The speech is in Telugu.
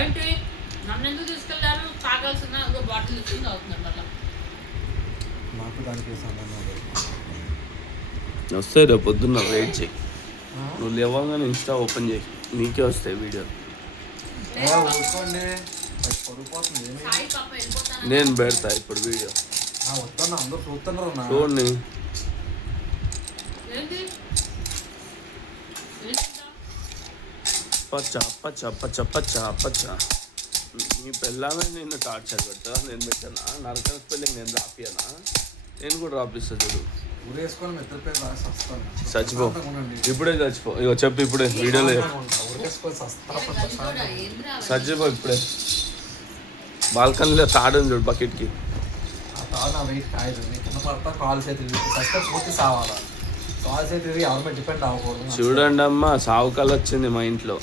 ఏంటి నన్ను ఎందుకు తీసుకెళ్ళారు తాగాల్సిన బాటిల్ ఇచ్చింది అవుతున్నారు మళ్ళీ నాకు దానికి సంబంధం వస్తాయి రేపు పొద్దున్న వెయిట్ చేయి నువ్వు లేవగానే ఇన్స్టా ఓపెన్ చేయి నీకే వస్తాయి వీడియో పడిపోతుంది. సాయి పాప వెళ్ళిపోతాను నేను పెడతా ఇప్పుడు వీడియో వస్తున్నా అందరూ చూస్తున్నారు అన్న. చూడండి ఏంటి పచ్చ పచ్చ పచ్చ పచ్చ పచ్చ నీ పిల్లమే నేను టార్చర్ పెడతా నేను పెట్టానా నరకన స్పెల్లింగ్ నేను రాపియానా నేను కూడా రాపిస్తా చూడు ఊరేసుకొని మెత్తల పేరు రాసి వస్తాను. చచ్చిపో ఇప్పుడే చచ్చిపో ఇగో చెప్పు ఇప్పుడే వీడియోలో చెప్పు ఊరేసుకొని సస్తా చచ్చిపో ఇప్పుడే బాల్కనీలో తాడని చూడు బకెట్కి ఆ తాడు నా వెయిట్ కాయదు. కింద పడతా కాలు చేతులు ఫస్ట్ పూర్తి సావాలా. కాలు చేతులు ఎవరి మీద డిపెండ్ అవ్వకూడదు. చూడండి అమ్మా సావు కళ వచ్చింది మా ఇంట్లో